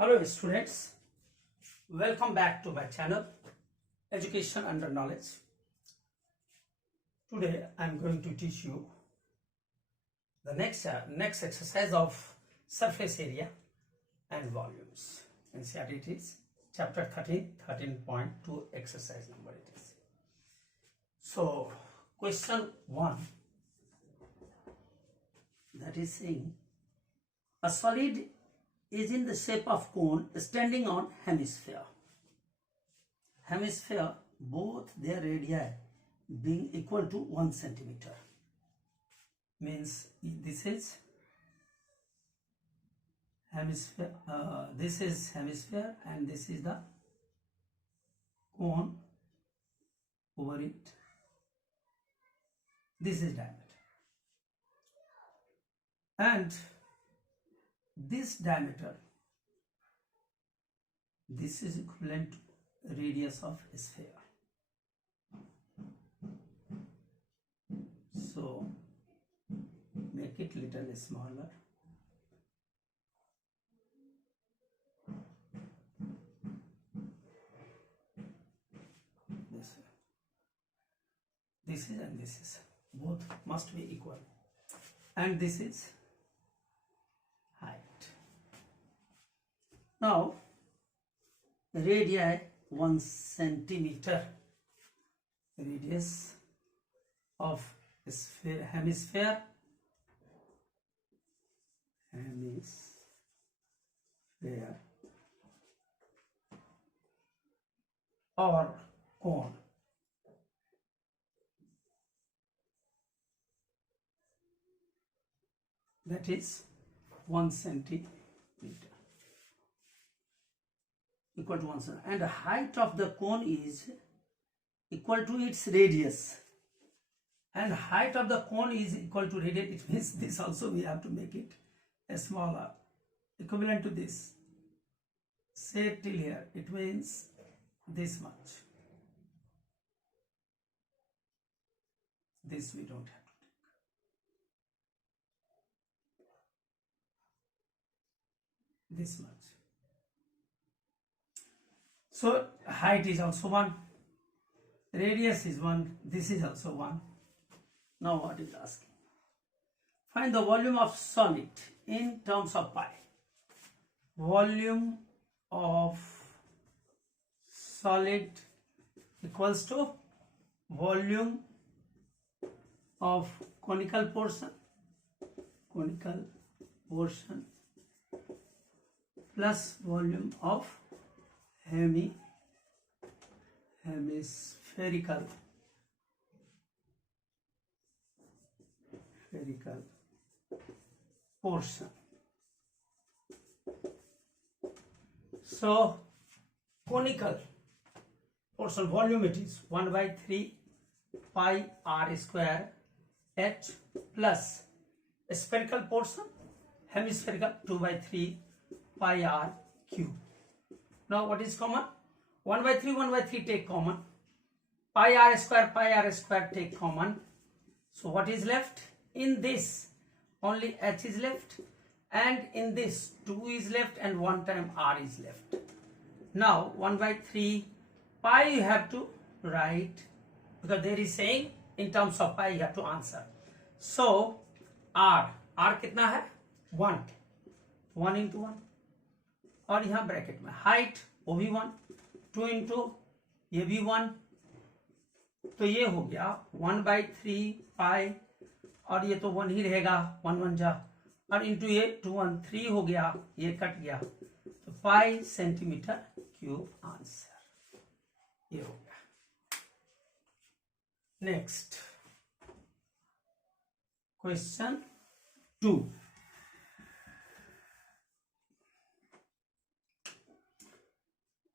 Hello students, welcome back to my channel Education Under Knowledge. Today I am going to teach you the next exercise of surface area and volumes. NCERT it is chapter 13.2 exercise number it is. So question 1, that is saying a solid is in the shape of cone standing on hemisphere. Hemisphere, both their radii being equal to 1 centimeter. Means this is hemisphere, this is hemisphere and this is the cone over it. This is diameter. And this diameter, this is equivalent to radius of sphere. So make it little smaller. This is and this is, both must be equal, and this is height. Now radii 1 centimeter, radius of sphere, hemisphere or cone. That is 1 centimeter equal to 1 centimeter, and the height of the cone is equal to its radius, and height of the cone is equal to radius. It means this also we have to make it smaller, equivalent to this. Say till here, it means this much. This we don't have to take. This much. So height is also 1, radius is 1, this is also 1. Now what is asking? Find the volume of solid in terms of pi. Volume of solid equals to volume of conical portion plus volume of hemispherical portion. So conical portion volume, it is 1 by 3 pi r square h plus spherical portion hemispherical 2 by 3 pi r cube. Now what is common? 1 by 3 take common, pi r square take common. So what is left? In this only h is left, and in this 2 is left and 1 time r is left. Now 1 by 3 pi you have to write, because there is saying in terms of pi you have to answer. So r कितना है? 1 into 1, और यहाँ bracket में height वो भी 1, 2 into ये भी 1, तो ये हो गया 1 by 3 पाई, और ये तो 1 ही रहेगा, 1 1 जा, और इंटू ये 2 1 3 हो गया, ये कट गया, तो पाई सेंटीमीटर क्यूब आंसर ये हो गया. Next question 2.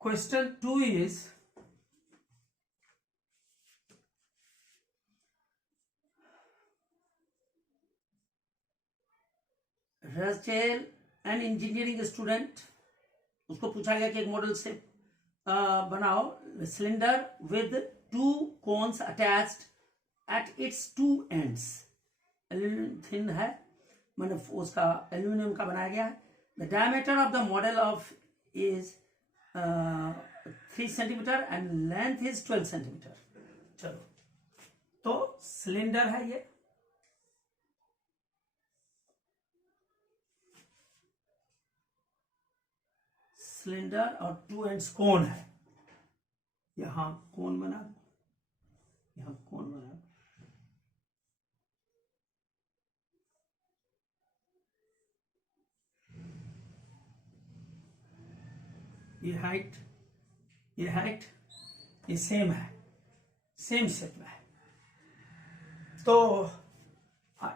Question 2 is Rachel, an engineering student, उसको पूछा गया कि एक मॉडल से बनाओ cylinder with 2 cones attached at its 2 ends. Aluminium thin है, मतलब उसका एल्यूमिनियम का बनाया गया है. The diameter of the model of is 3 centimetre and length is 12 centimetre. चलो, तो सिलेंडर है ये, सिलेंडर और 2 एंड्स कोन है। यहां कोन बना दो, यहां कोन बना दो। ये हाइट, ये हाइट, ये सेम है, सेम शेप में है। तो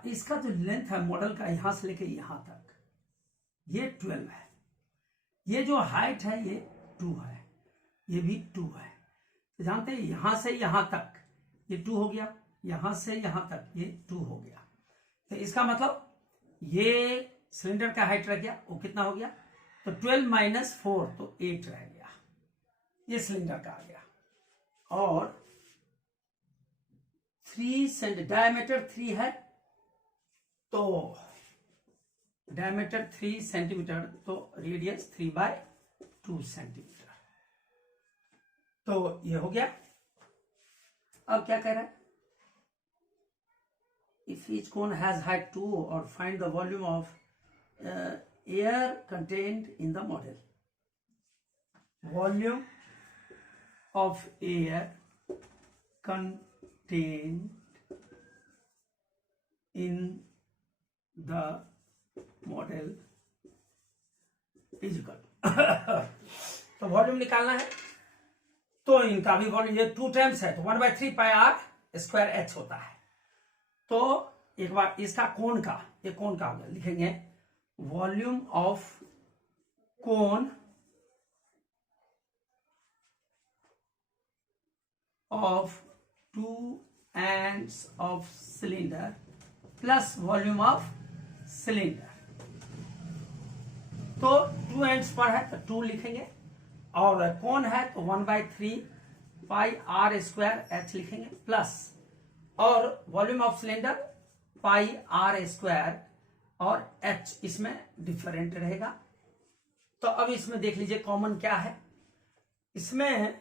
इसका जो लेंथ है मॉडल का यहां से लेके यहां तक ये 12 है। ये जो हाइट है ये 2 है, ये भी 2 है। तो जानते हैं यहां से यहां तक ये 2 हो गया, यहां से यहां तक ये 2 हो गया। तो इसका मतलब ये सिलेंडर का हाइट रह गया, वो कितना हो गया? तो 12 माइनस 4 तो 8 रह गया, ये सिलेंडर का आ गया। और 3 सेंटीमीटर, डायमीटर 3 है, तो डायमीटर 3 सेंटीमीटर, तो रेडियस 3/2 सेंटीमीटर। तो ये हो गया। अब क्या कह रहा है? If each cone has height 2 और find the volume of air contained in the model. Volume of air contained in the model is equal तो वॉल्यूम निकालना है, तो इनका भी वॉल्यूम, ये 2 टाइम्स है तो 1/3 पाई आर स्क्वायर एच होता है। तो एक बार इसका कोन का, ये कोन का हो गया, लिखेंगे volume of cone of 2 ends of cylinder plus volume of cylinder। तो 2 ends पर है तो 2 लिखेंगे, और कोन है तो 1/3 पाई आर स्क्वायर एच लिखेंगे, प्लस और volume of cylinder pi r square और एच इसमें डिफरेंट रहेगा। तो अब इसमें देख लीजिए कॉमन क्या है, इसमें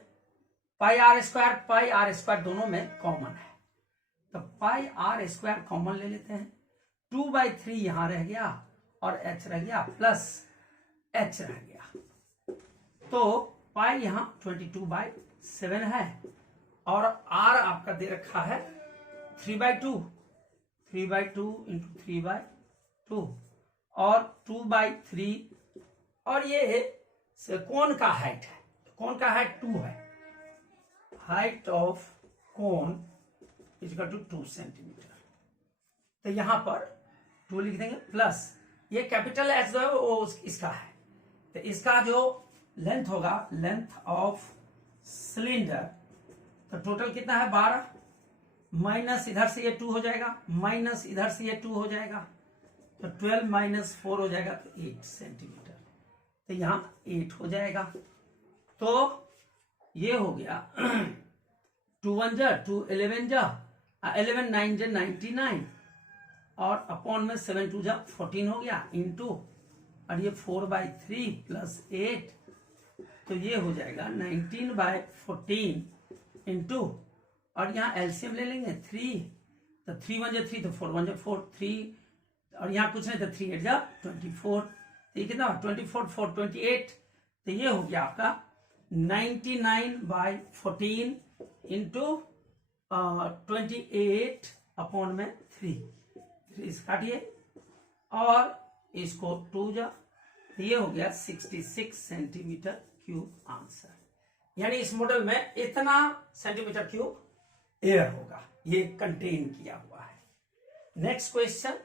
पाई आर स्क्वायर दोनों में कॉमन है, तो पाई आर स्क्वायर कॉमन ले लेते हैं। 2/3 यहां रह गया और एच रह गया, प्लस एच रह गया, तो पाई यहां 22/7 है, और आर आपका दे रखा है 3/2 इंटू 3/2 और 2/3, और ये कोन का हाइट है, कोन का हाइट 2 है, height of cone is equal to 2 centimetre. तो यहां पर 2 लिख देंगे, प्लस ये कैपिटल एच जो है वो इसका है, तो इसका जो लेंथ होगा, लेंथ ऑफ सिलेंडर, तो टोटल कितना है 12, माइनस इधर से ये 2 हो जाएगा, माइनस इधर से ये 2 हो जाएगा, तो 12 माइनस 4 हो जाएगा, तो 8 सेंटीमीटर, तो यहां 8 हो जाएगा। तो ये हो गया 2 1 जा 2 11 जा 11 9 जा 99, और अपॉन में 7 2 जा 14 हो गया, इंटू और ये 4/3 प्लस 8, तो ये हो जाएगा 19/14 इंटू, और यहाँ एलसीएम ले लेंगे 3, तो 3 1 जा 3, तो 4 1 जा 4 3, और यहाँ कुछ नहीं तो 3 8 जा 24, तो ये कितना 24 4 28, तो ये हो गया आपका 99/14 इंटू 28 अपॉन में 3 काटिए, और इसको 2 जा, ये हो गया 66 सेंटीमीटर क्यूब आंसर। यानी इस मॉडल में इतना सेंटीमीटर क्यूब एयर होगा, ये कंटेन किया हुआ है। नेक्स्ट क्वेश्चन,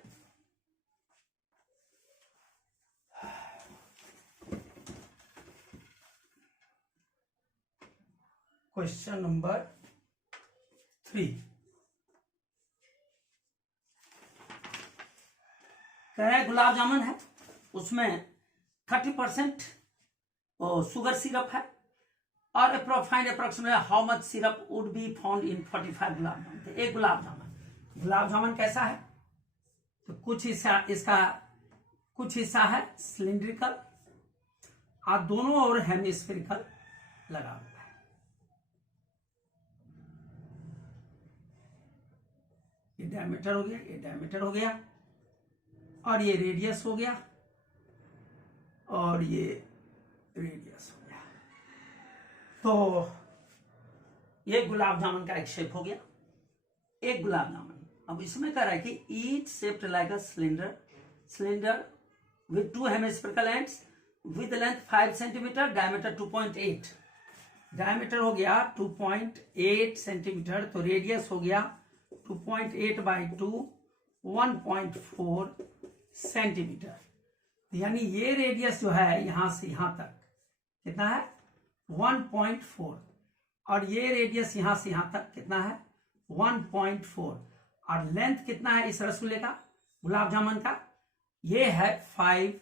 क्वेश्चन नंबर 3, कह रहा है गुलाब जामुन है, उसमें 30% शुगर सिरप है, और find approximately how much syrup would be found in 45 gulab jamun. तो एक गुलाब जामुन कैसा है, तो कुछ हिस्सा इसका, कुछ हिस्सा है सिलिंड्रिकल और दोनों ओर हेमिस्फेरिकल लगा हुआ है। ये डायमीटर हो गया, ये डायमीटर हो गया, और ये रेडियस हो गया, और ये रेडियस हो गया। तो ये गुलाब जामुन का एक शेप हो गया, एक गुलाब जामुन। अब इसमें कह रहा है कि each shaped like a cylinder with 2 hemispherical ends with length 5 centimetre, diameter 2.8। Diameter हो गया 2.8 सेंटीमीटर, तो रेडियस हो गया 2.8 बाई 2 1.4 सेंटीमीटर। यानी ये रेडियस जो है यहां से यहां तक कितना है 1.4, और ये रेडियस यहां से यहां तक कितना है 1.4, और लेंथ कितना है इस रसगुल्ले का, गुलाब जामुन का, ये है 5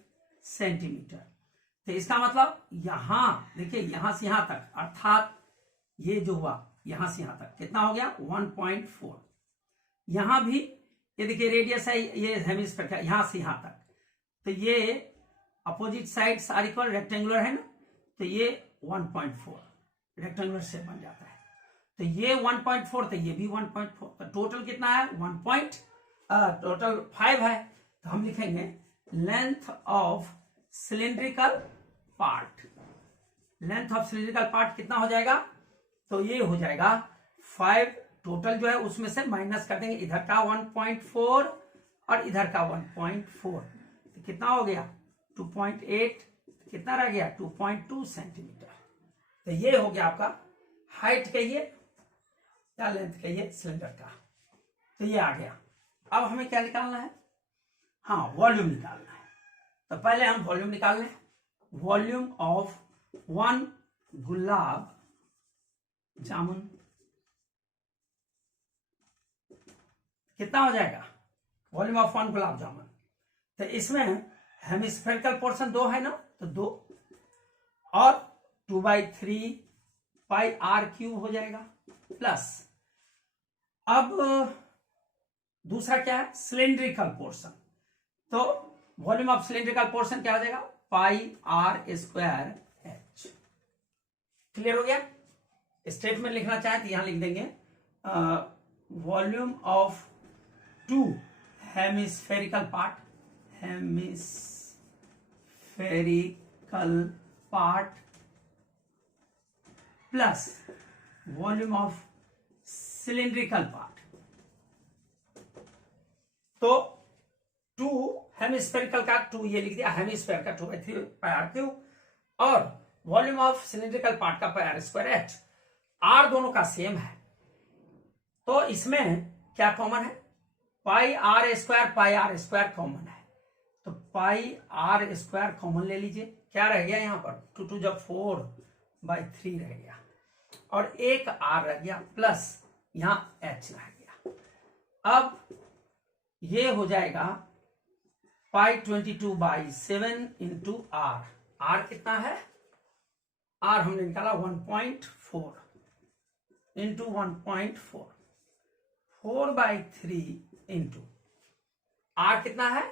सेंटीमीटर। तो इसका मतलब यहां देखिए यहां से यहां तक, अर्थात ये जो हुआ यहां से यहां तक कितना हो गया 1.4। यहां भी ये देखिए रेडियस है, ये हेमिस्फीयर का, यहां से यहां तक, तो ये opposite sides are equal, rectangular है ना, तो ये 1.4 रेक्टेंगुलर शेप बन जाता है। तो ये 1.4, तो ये भी 1.4, तो टोटल कितना है टोटल 5 है। तो हम लिखेंगे length of cylindrical part, length of cylindrical part कितना हो जाएगा, तो ये हो जाएगा 5 टोटल जो है, उसमें से माइनस कर देंगे इधर का 1.4 और इधर का 1.4, तो कितना हो गया 2.8, कितना रह गया 2.2 सेंटीमीटर। तो ये हो गया आपका हाइट कहिए या लेंथ कहिए सिलेंडर का, तो ये आ गया। अब हमें क्या निकालना है, हाँ वॉल्यूम निकालना है। तो पहले हम वॉल्यूम निकाल लें। वॉल्यूम ऑफ 1 गुलाब जामुन कितना हो जाएगा, वॉल्यूम ऑफ 1 गुलाब जामुन। तो इसमें हेमिस्फेरिकल पोर्शन 2 है ना, तो 2 और 2/3 पाई r क्यूब हो जाएगा, प्लस अब दूसरा क्या है सिलिंड्रिकल पोर्शन, तो वॉल्यूम ऑफ सिलिंड्रिकल पोर्शन क्या हो जाएगा पाई r स्क्वायर h। क्लियर हो गया। स्टेटमेंट लिखना चाहे तो यहां लिख देंगे volume of 2 hemispherical part, hemispherical part plus volume of cylindrical part. तो 2 हेमिस्फेरिकल का 2 ये लिख दिया, हेमिस्फेयर का 2/3 पाई r क्यूब, और वॉल्यूम ऑफ सिलिंड्रिकल पार्ट का पाई r स्क्वायर h। r दोनों का सेम है, तो इसमें क्या कॉमन है, पाई r स्क्वायर कॉमन है, तो पाई r स्क्वायर कॉमन ले लीजिए। क्या रह गया यहां पर 2 2 जब 4/3 रह गया, और एक r रह गया, प्लस यहां h रह गया। अब ये हो जाएगा पाई 22/7 इंटू r। r कितना है, r हमने निकाला 1.4 इंटू 1.4, 4/3 इंटू r कितना है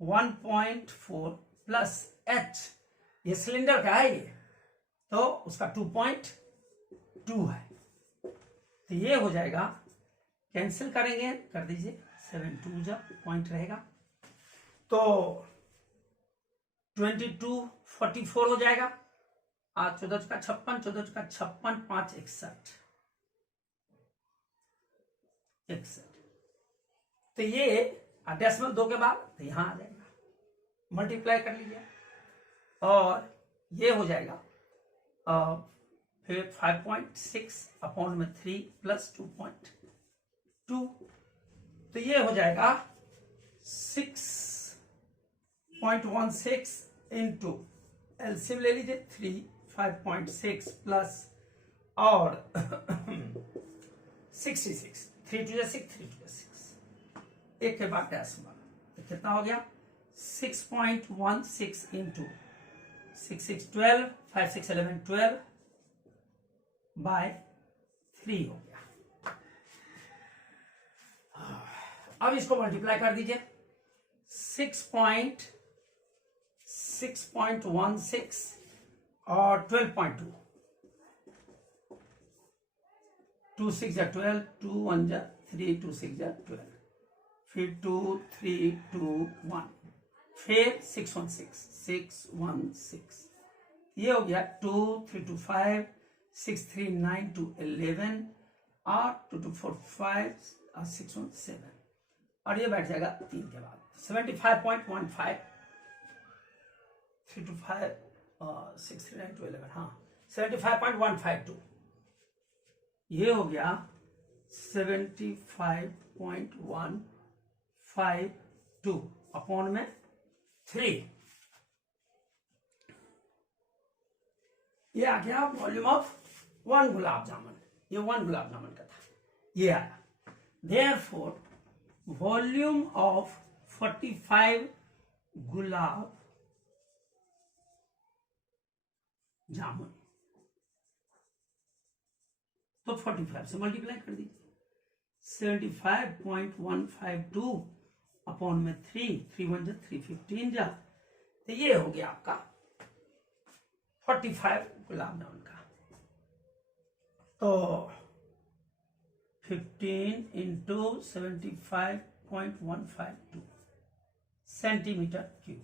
1.4 प्लस h, ये सिलेंडर का है ये, तो उसका 2.2 है, तो ये हो जाएगा, कैंसिल करेंगे कर दीजिए, 7 2 जब पॉइंट रहेगा, तो 22 44 हो जाएगा, 8 14 का 56, 14 का 56, 5 61, तो ये डेसिमल 2 के बाद तो यहां आ जाएगा, मल्टीप्लाई कर लीजिए, और ये हो जाएगा फिर 5.6 अपॉन में 3 प्लस 2.2, तो ये हो जाएगा 6.16 इंटू एलसीएम ले लीजिए 3 5.6 प्लस और 66, 3 2 6 3 2 6, एक के बाद डेसिमल, तो कितना हो गया 6.16 इंटू 6 6 12 5 6 11 12 बाय 3 हो गया। अब इसको मल्टीप्लाई कर दीजिए, 6.16 6.16 और 12.2, 2 6 या 12, 2 1 जा 3, 2 6 जा 12, फिर 2 3 2 1, फिर 616, ये हो गया 2 3 2 5, 6 3 9 2 11 और 2 2 4 5 और 6 1 7, और ये बैठ जाएगा 3 के बाद 75.15, 3 2 5 6 3 9 2 11, हाँ 75.152, ये हो गया 75.152 अपॉन में 3, ये आ गया वॉल्यूम ऑफ 1 गुलाब जामुन, ये 1 गुलाब जामुन का था, ये आया। Therefore volume of 45 gulab jamun, तो 45 से मल्टीप्लाई कर दीजिए, 75.152 अपॉन में 3, 3 1 जा 3, 15 जा, तो ये हो गया आपका 45 गुलाब जामुन का। तो 15 इंटू 75.152 सेंटीमीटर क्यूब।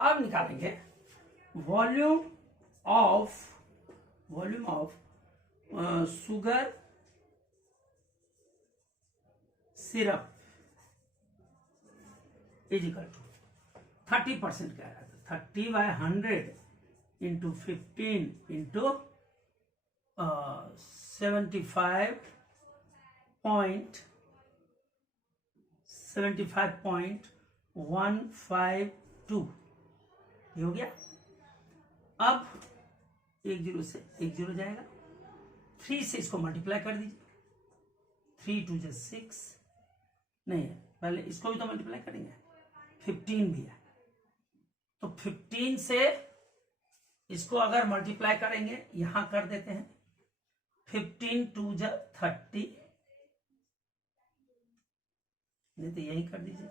अब निकालेंगे volume of sugar syrup is equal to 30% कह रहा था, 30/100 इंटू 15 इंटू 75.152 ये हो गया। अब 1 0 से 1 0 जाएगा, 3 से इसको मल्टीप्लाई कर दीजिए, 3 2 जा 6, नहीं है पहले इसको भी तो मल्टीप्लाई करेंगे, 15 भी है, तो 15 से इसको अगर मल्टीप्लाई करेंगे यहां कर देते हैं, 15 2 जा 30, नहीं तो यही कर दीजिए,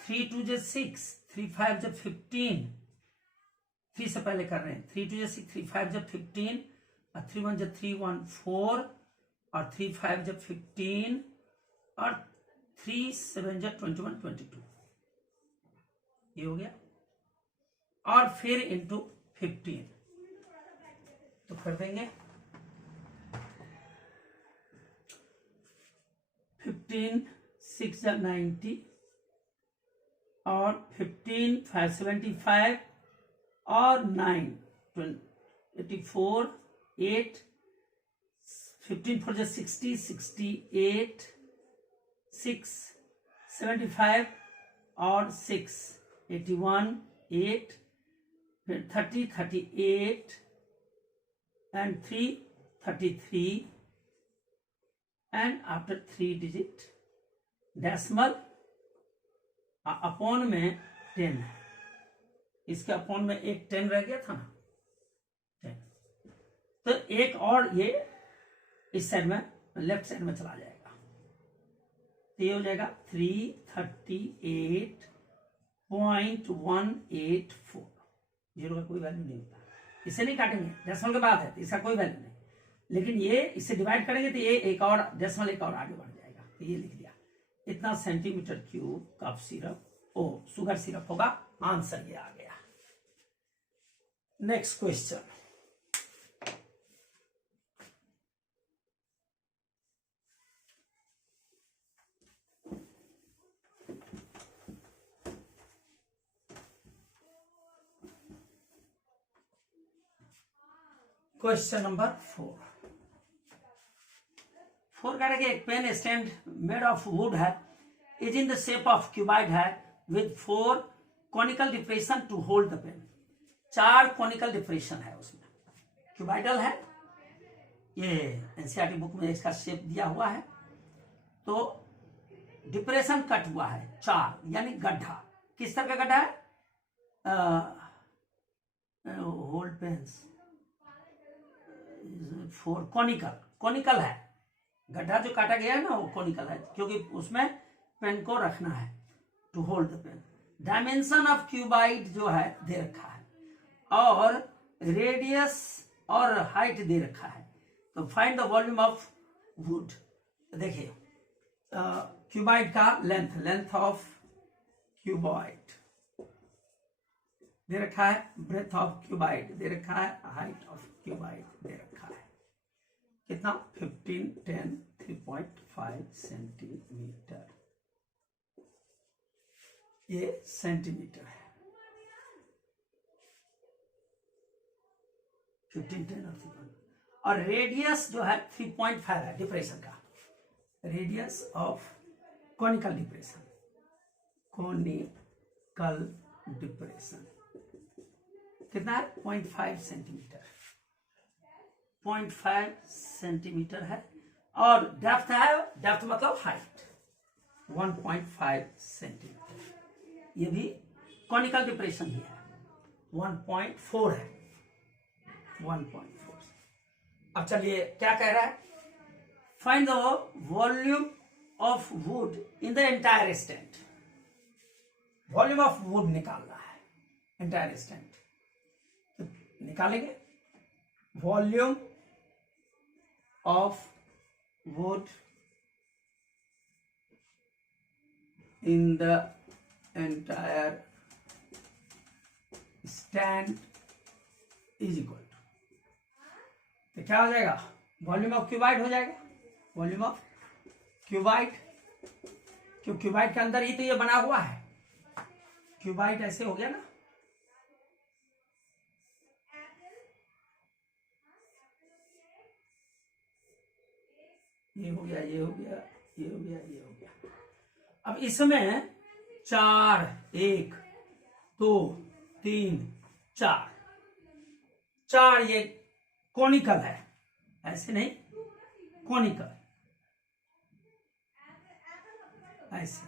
3 2 जा 6, 3 5 जा 15, 3 से पहले कर रहे हैं, 3 2 जा 6, 3 5 जा 15 और 3 1 जा 3 1 4 और 3 5 जा 15 और 3 7 जा 21 22, ये हो गया। और फिर इंटू 15 तो कर देंगे, 15 6 जा 90 और 15 5 75 और 9 84 8, 15 4 जा 60 68 6 75 और 6 81 8, फिर 30 38 and 3 33 and after 3 digit decimal upon में 10 है, इसके अपॉन में एक 10 रह गया था ना 10, तो एक और ये इस साइड में लेफ्ट साइड में चला जाएगा, तो ये हो जाएगा 338.184, जीरो का कोई वैल्यू नहीं होता, इसे नहीं काटेंगे, डेसिमल के बाद है तो इसका कोई वैल्यू नहीं, लेकिन ये इसे डिवाइड करेंगे तो ये एक और डेसिमल एक और आगे बढ़ जाएगा, तो ये लिख दिया, इतना centimetre cube cup syrup sugar syrup होगा, आंसर ये आ गया। नेक्स्ट क्वेश्चन, क्वेश्चन नंबर 4 कह रहे कि एक pen stand made of wood है, is in the shape of cuboid है with 4 conical depression to hold the pen, 4 conical depression है उसमें, क्यूबाइडल है, ये एनसीईआरटी बुक में इसका शेप दिया हुआ है, तो डिप्रेशन कट हुआ है 4 यानी गड्ढा, किस तरह का गड्ढा है, होल्ड पेन्स 4 कॉनिकल है, गड्ढा जो काटा गया है ना वो कॉनिकल है, क्योंकि उसमें पेन को रखना है to hold the pen, dimension of cuboid जो है दे रखा है और रेडियस और हाइट दे रखा है, तो find the volume of would. देखिए क्यूबाइड का लेंथ ऑफ क्यूबाइड दे रखा है, ब्रेथ ऑफ क्यूबाइड दे रखा है, हाइट ऑफ क्यूबाइड दे रखा है। कितना 15, 10, 3.5 सेंटीमीटर, ये सेंटीमीटर है। 15, 10 और 3. और रेडियस जो है 3.5 है डिप्रेशन का, radius of conical depression, conical depression कितना है 0.5 सेंटीमीटर, 0.5 सेंटीमीटर है। और डेप्थ है, डेप्थ मतलब हाइट 1.5 सेंटीमीटर, ये भी कॉनिकल डिप्रेशन ही है, 1.4 है, 1.4। अब चलिए क्या कह रहा है, find the volume of wood in the entire stand. Volume of wood निकालना है एंटायर स्टैंड, तो निकालेंगे volume of wood in the entire stand is equal to, तो क्या हो जाएगा, वॉल्यूम ऑफ क्यूबाइड हो जाएगा, वॉल्यूम ऑफ क्यूबाइड, क्यों क्यूबाइड के अंदर ही तो ये बना हुआ है, क्यूबाइड ऐसे हो गया ना, ये हो गया, ये हो गया, ये हो गया, ये हो गया। अब इसमें 4, 1, 2, 3, 4 ये कॉनिकल है, ऐसे नहीं, कॉनिकल ऐसे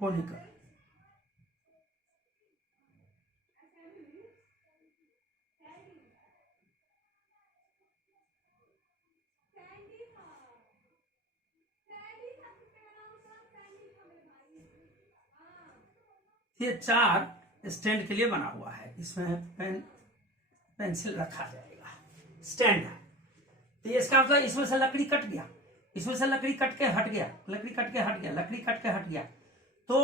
कॉनिकल। ये 4 स्टैंड के लिए बना हुआ है, इसमें पेंसिल रखा जाएगा, स्टैंड है। तो ये इसका मतलब इसमें से लकड़ी कट गया, इसमें से लकड़ी कट के हट गया, लकड़ी कट के हट गया, लकड़ी कट के हट गया, तो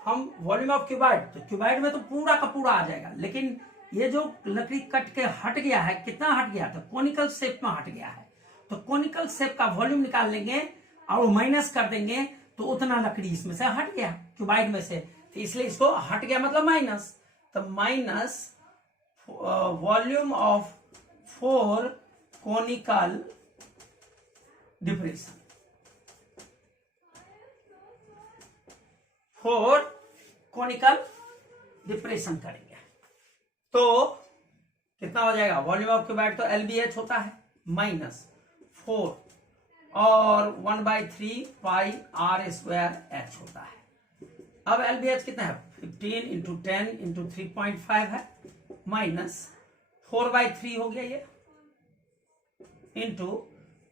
हम वॉल्यूम ऑफ क्यूबाइड, तो क्यूबाइड में तो पूरा का पूरा आ जाएगा, लेकिन ये जो लकड़ी कट के हट गया है, कितना हट गया, तो कॉनिकल शेप में हट गया है, तो कॉनिकल शेप का वॉल्यूम निकाल लेंगे और माइनस कर देंगे, तो उतना लकड़ी इसमें से हट गया क्यूबाइड में से, तो इसलिए इसको हट गया मतलब माइनस, तो minus volume of 4 conical depression, 4 conical depression करेंगे, तो कितना हो जाएगा, वॉल्यूम ऑफ क्यूबाइड तो LBH होता है, -4 और 1/3 पाई r² होता है। अब LBH कितना है, 15 × 10 × 3.5 है, -4/3 हो गया ये, इंटू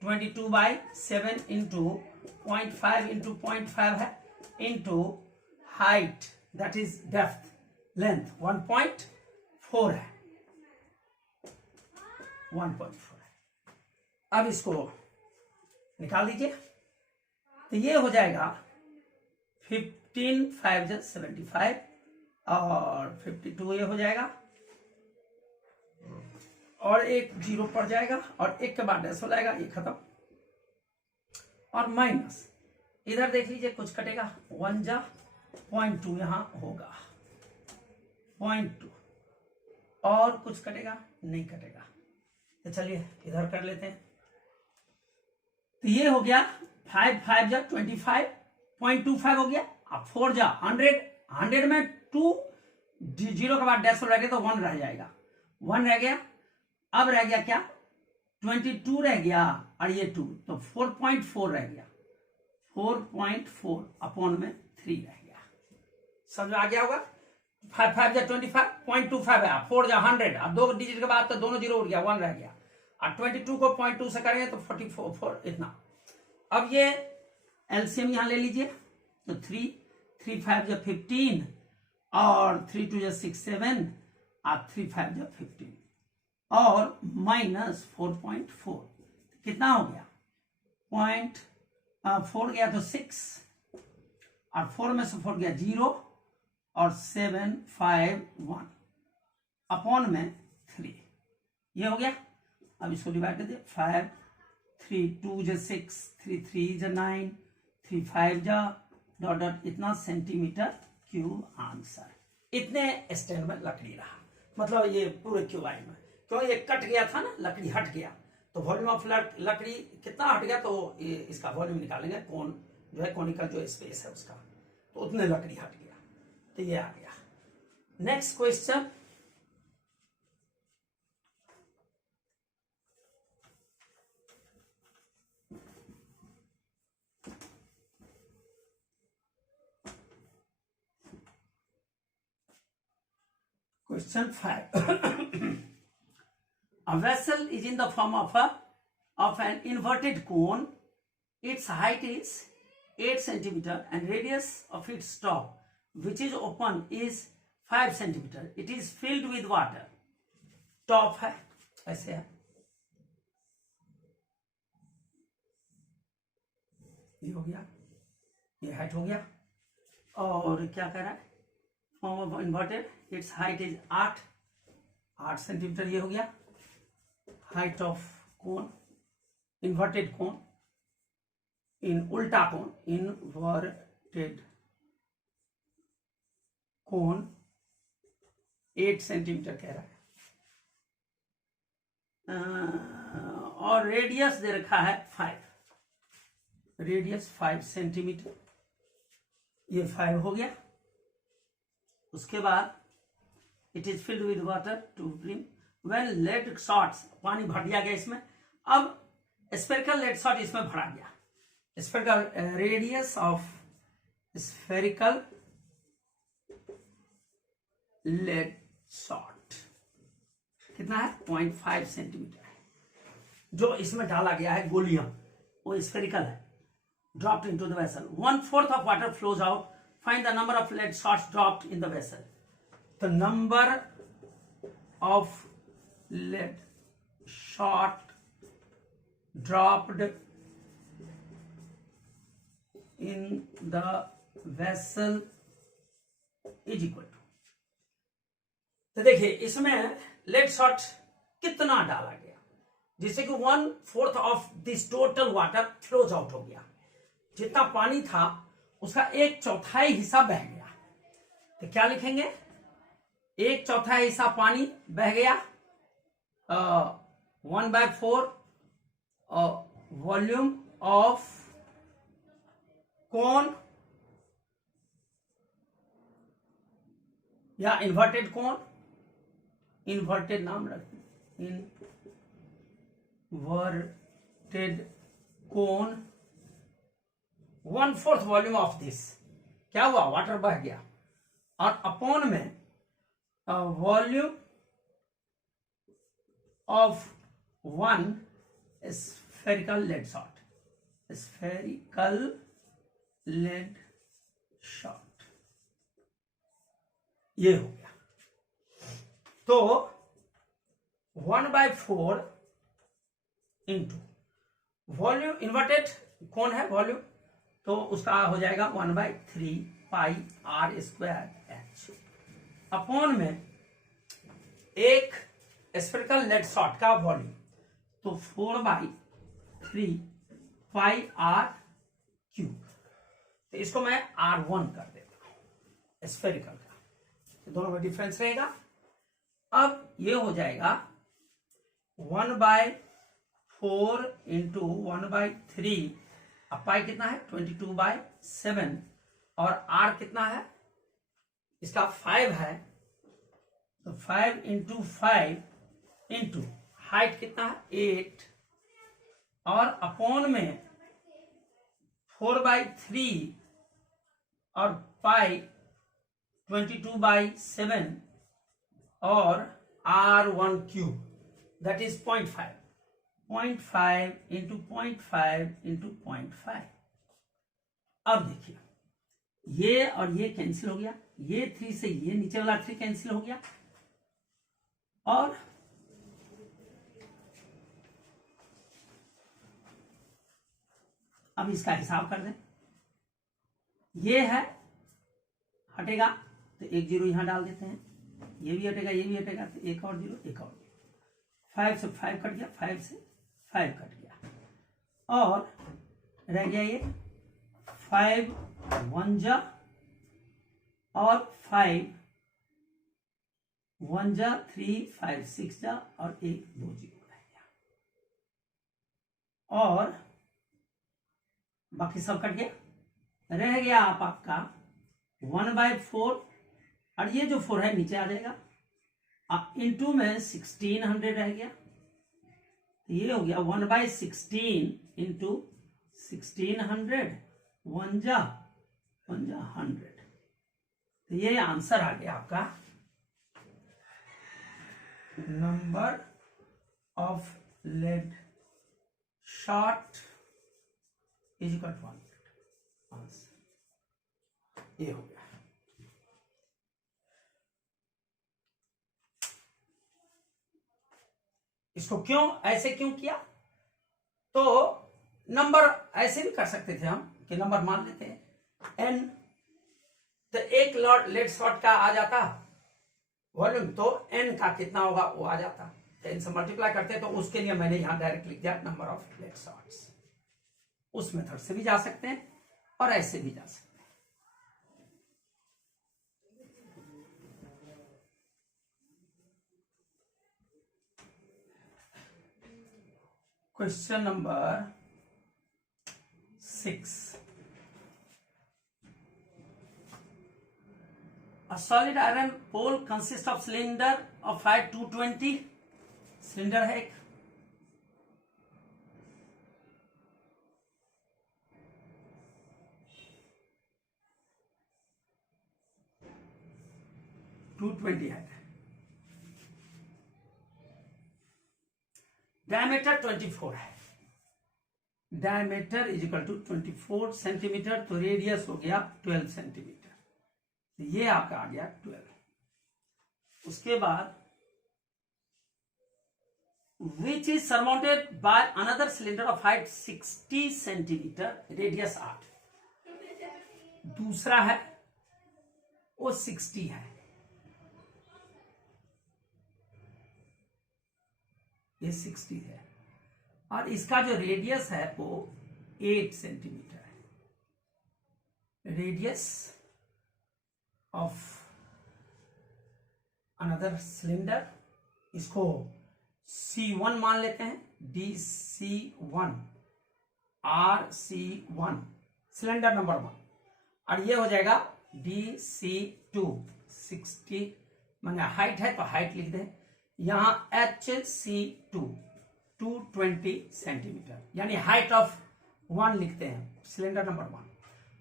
22/7 × 0.5 × 0.5 है, into height that is depth, length 1.4 है, 1.4 है। अब इसको निकाल दीजिए, तो ये हो जाएगा 15 5 75 और 52 ये हो जाएगा, और एक 0 पड़ जाएगा और 1 के बाद डैश हो जाएगा, ये खत्म, और माइनस इधर देख लीजिए कुछ कटेगा, 1 जा 0.2 यहां होगा, 0.2 और कुछ कटेगा, नहीं कटेगा, तो चलिए इधर कर लेते हैं, तो ये हो गया 5 5 जा 25.25 हो गया, अब 4 जा 100, 100 में 2 0 के बाद डैश हो जाएगा तो 1 रह जाएगा, 1 रह गया, अब रह गया क्या, 22 रह गया और ये 2, तो 4.4 रह गया, 4.4 अपॉन में 3 रह गया, समझ आ गया होगा। 5 5 जा 25.25 है, 4 जा 100, अब 2 डिजिट के बाद तो दोनों 0 उठ गया, 1 रह गया, और 22 को 0.2 से करेंगे तो 44 इतना। अब ये एलसीएम यहां ले लीजिए, तो 3 3 5 जा 15 और 3 2 जा 6 7 और 3 5 जा 15 और -4.4 कितना हो गया? 0.4 गया तो 6 और 4 में से 4 गया 0 और 7 5 1 अपॉन में 3 ये हो गया। अब इसको डिवाइड कर दिया 5 3 2 जा 6 3 3 जा 9 3 5 जा डॉट डॉट इतना सेंटीमीटर क्यूब आंसर। इतने स्टैंड में लकड़ी रहा, मतलब ये पूरे क्यूबाइड में, क्यों ये कट गया था ना, लकड़ी हट गया तो वॉल्यूम ऑफ लकड़ी कितना हट गया, तो इसका वॉल्यूम निकालेंगे, कौन जो है कॉनिकल जो स्पेस है उसका, तो उतने लकड़ी हट गया, तो ये आ गया। Next question, Question 5. A vessel is in the form of an inverted cone. Its height is 8 centimeter and radius of its top, which is open, is 5 centimeter. It is filled with water. Top है ऐसे है, ये हो गया, ये height हो गया, और क्या कह रहा है, form of inverted, its height is 8 centimetre, ये हो गया height of cone, inverted cone, इन उल्टा कोन, इन्वर्टेड कोन 8 सेंटीमीटर कह रहा है, और रेडियस दे रखा है 5, रेडियस 5 सेंटीमीटर, ये 5 हो गया। उसके बाद it is filled with water to brim when lead shots, पानी भर दिया गया इसमें, अब स्फेरिकल लेड शॉट इसमें भरा गया, spherical radius of spherical lead shot कितना है, 0.5 सेंटीमीटर है। जो इसमें डाला गया है गोलियां वो स्फेरिकल है। Dropped into the vessel, 1/4 of water flows out, find the number of lead shots dropped in the vessel. The number of lead shot dropped in the vessel is equal to, तो देखिए इसमें lead shot कितना डाला गया, जिससे कि 1/4 of this total water flows out हो गया, जितना पानी था उसका 1/4 हिस्सा बह गया, तो क्या लिखेंगे, 1/4 हिस्सा पानी बह गया, 1/4 वॉल्यूम ऑफ कोन या इन्वर्टेड कोन, इन्वर्टेड नाम रखें, inverted cone, 1/4 volume of this, क्या हुआ, वाटर बह गया, और अपॉन में volume of 1 spherical lead shot, spherical lead shot, ये हो गया। तो 1/4 इंटू वॉल्यूम, इन्वर्टेड कौन है वॉल्यूम, तो उसका हो जाएगा 1/3 पाई r स्क्वायर h, अपॉन में एक स्फेरिकल लेड शॉट का वॉल्यूम, तो 4/3 पाई r क्यूब, तो इसको मैं r1 कर देता हूं स्फेरिकल का, तो दोनों में डिफरेंस रहेगा। अब ये हो जाएगा 1/4 इंटू 1/3, अब पाई कितना है 22/7, और r कितना है इसका 5 है, तो 5 इंटू 5 इंटू हाइट कितना है 8, और अपॉन में 4/3 और पाई 22/7 और r1 cube, that is 0.5, 0.5 into 0.5 into 0.5। अब देखिए ये और ये कैंसिल हो गया, ये 3 से ये नीचे वाला 3 कैंसिल हो गया, और अब इसका हिसाब कर दें। ये है हटेगा तो एक जीरो यहां डाल देते हैं, ये भी हटेगा ये भी हटेगा तो एक और जीरो एक और जीरो, 5 से 5 कट गया, 5 से 5 कट गया, और रह गया ये 5 1 जा और 5 1 जा 3 5 6 जा और एक 2 जीरो रह गया, और बाकी सब कट गया। रह गया आपका 1/4, और ये जो 4 है नीचे आ जाएगा, इंटू में 1600 रह गया, तो ये हो गया 1/16 इंटू 1600, 1 जा 100, तो ये आंसर आ गया आपका number of lead shot is equal to 100, answer ये हो गया। इसको क्यों ऐसे क्यों किया, तो नंबर ऐसे भी कर सकते थे हम कि नंबर मान लेते हैं n, तो एक लेड शॉट का आ जाता वॉल्यूम, तो n का कितना होगा वो आ जाता, तो n से मल्टीप्लाई करते तो उसके लिए मैंने यहां डायरेक्ट लिख दिया नंबर ऑफ लेड शॉट्स। उस मेथड से भी जा सकते हैं और ऐसे भी जा सकते हैं। Question number 6, a solid iron pole consists of cylinder of height 220, cylinder है एक, है, डायमीटर 24 है, diameter is equal to 24 centimetre, तो रेडियस हो गया 12 सेंटीमीटर, तो ये आपका आ गया 12। उसके बाद which is surmounted by another cylinder of height 60 centimetre, radius 8, दूसरा है वो 60 है, ये 60 है, और इसका जो रेडियस है वो 8 सेंटीमीटर है, रेडियस ऑफ अनदर सिलेंडर, इसको C1 मान लेते हैं, DC1 RC1 सिलेंडर नंबर 1, और ये हो जाएगा DC2 60, माने हाइट है तो हाइट लिख दें, यहां HC2 220 सेंटीमीटर, यानी हाइट ऑफ 1 लिखते हैं सिलेंडर नंबर 1,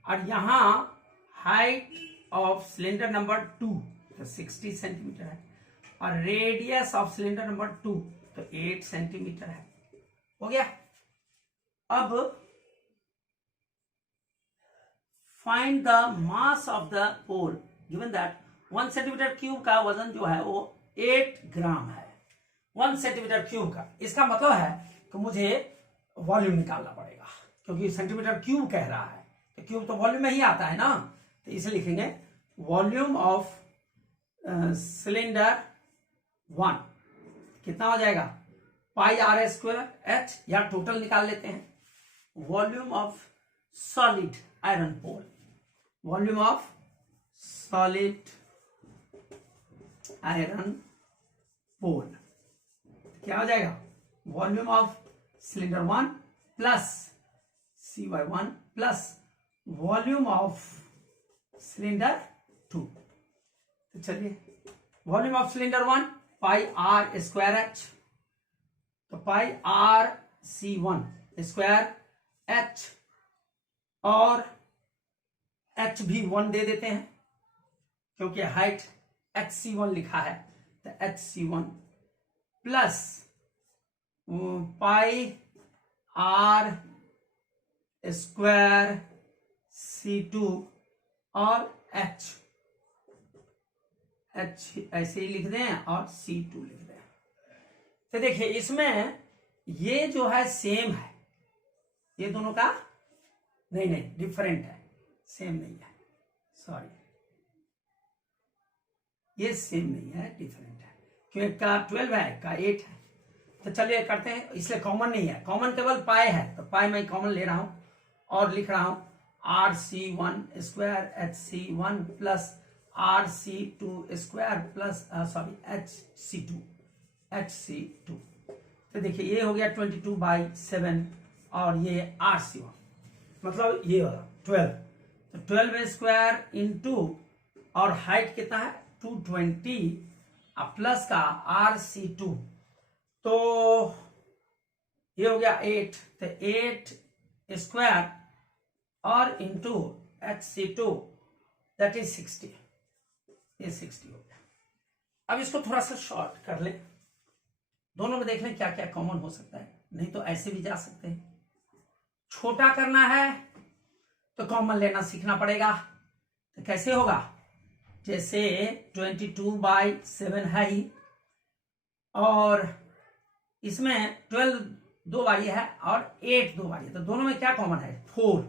और यहां हाइट ऑफ सिलेंडर नंबर 2 तो 60 सेंटीमीटर है, और रेडियस ऑफ सिलेंडर नंबर 2 तो 8 सेंटीमीटर है। हो गया। अब find the mass of the pole given that 1 centimetre cube का वजन जो है वो 8 ग्राम है, 1 सेंटीमीटर क्यूब का। इसका मतलब है कि मुझे वॉल्यूम निकालना पड़ेगा, क्योंकि सेंटीमीटर क्यूब कह रहा है, तो क्यूब तो वॉल्यूम में ही आता है ना, तो इसे लिखेंगे वॉल्यूम ऑफ सिलेंडर 1 कितना हो जाएगा, पाई आर स्क्वायर एच, या टोटल निकाल लेते हैं, volume of solid iron pole, volume of solid iron pole क्या हो जाएगा, volume of cylinder 1 plus CY1 plus volume of cylinder 2। तो चलिए, volume of cylinder 1 pi r square H, तो pi r C1 square H, और H भी 1 दे देते हैं क्योंकि हाइट HC1 लिखा है, तो HC1 plus pi r square C2 और H ऐसे ही लिख दें और C2 लिख दें। तो देखिए इसमें ये जो है सेम है, ये दोनों का नहीं डिफरेंट है, सेम नहीं है, सॉरी ये सेम नहीं है, डिफरेंट है, क्यों एक का 12 है, एक का 8 है। तो चलिए करते हैं, इसलिए कॉमन नहीं है, कॉमन केवल पाई है, तो पाई मैं कॉमन ले रहा हूं और लिख रहा हूं RC1 square HC1 plus RC2 square plus HC2। तो देखिए ये हो गया 22/7 और ये RC1 मतलब ये वाला 12, तो 12 स्क्वायर इंटू और हाइट कितना है 220 प्लस का RC2, तो ये हो गया 8, तो 8 स्क्वायर और इंटू HC2 दैट इज 60, ये 60 हो गया। अब इसको थोड़ा सा शॉर्ट कर ले, दोनों में देख लें क्या क्या कॉमन हो सकता है, नहीं तो ऐसे भी जा सकते हैं। छोटा करना है तो कॉमन लेना सीखना पड़ेगा, तो कैसे होगा, जैसे 22/7 है ही और इसमें 12 दो बारी है और 8 दो बारी है, तो दोनों में क्या कॉमन है 4,